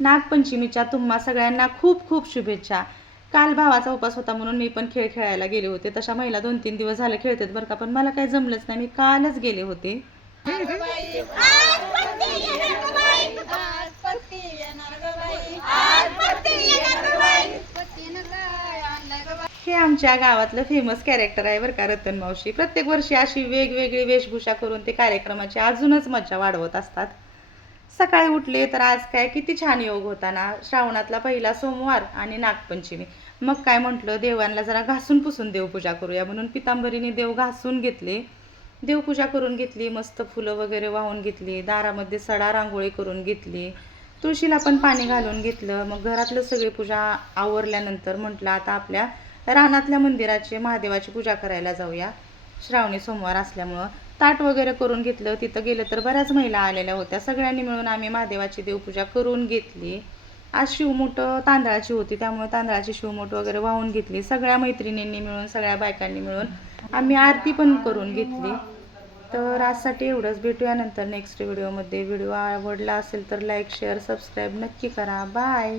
नागपंचमीच्या तुम्हा सगळ्यांना खूप खूप शुभेच्छा। काल भावाचा उपास होता म्हणून मी पण खेळ खेळायला गेले होते। तशा महिला 2-3 दिवस झाले खेळतात बरं का, पण मला काही जमलंच नाही, मी कालच गेले होते। हे आमच्या गावातलं फेमस कॅरेक्टर आहे बरं का, रतन मावशी। प्रत्येक वर्षी अशी वेगवेगळी वेशभूषा करून ते कार्यक्रमाची अजूनच मजा वाढवत असतात। सकाळी उठले तर आज काय किती छान योग होता ना, श्रावणातला पहिला सोमवार आणि नागपंचमी। मग काय म्हटलं, देवांना जरा घासून पुसून देवपूजा करूया म्हणून पितांबरीने देव घासून घेतले, देवपूजा करून घेतली, मस्त फुलं वगैरे वाहून घेतली, दारामध्ये सडा रांगोळी करून घेतली, तुळशीला पण पाणी घालून घेतलं। मग घरातलं सगळी पूजा आवरल्यानंतर म्हटलं आता आपल्या रानातल्या मंदिराची महादेवाची पूजा करायला जाऊया, श्रावणी सोमवार असल्यामुळं। ताट वगैरे करून घेतलं, तिथं गेलं तर बऱ्याच महिला आलेल्या होत्या, सगळ्यांनी मिळून आम्ही महादेवाची देवपूजा करून घेतली। आज शिवमूठ तांदळाची होती त्यामुळे तांदळाची शिवमूठ वगैरे वाहून घेतली, सगळ्या मैत्रिणींनी मिळून सगळ्या बायकांनी मिळून आम्ही आरती पण करून घेतली। तर आजसाठी एवढंच, भेटूया नंतर नेक्स्ट व्हिडिओमध्ये। व्हिडिओ आवडला असेल तर लाईक शेअर सबस्क्राईब नक्की करा। बाय।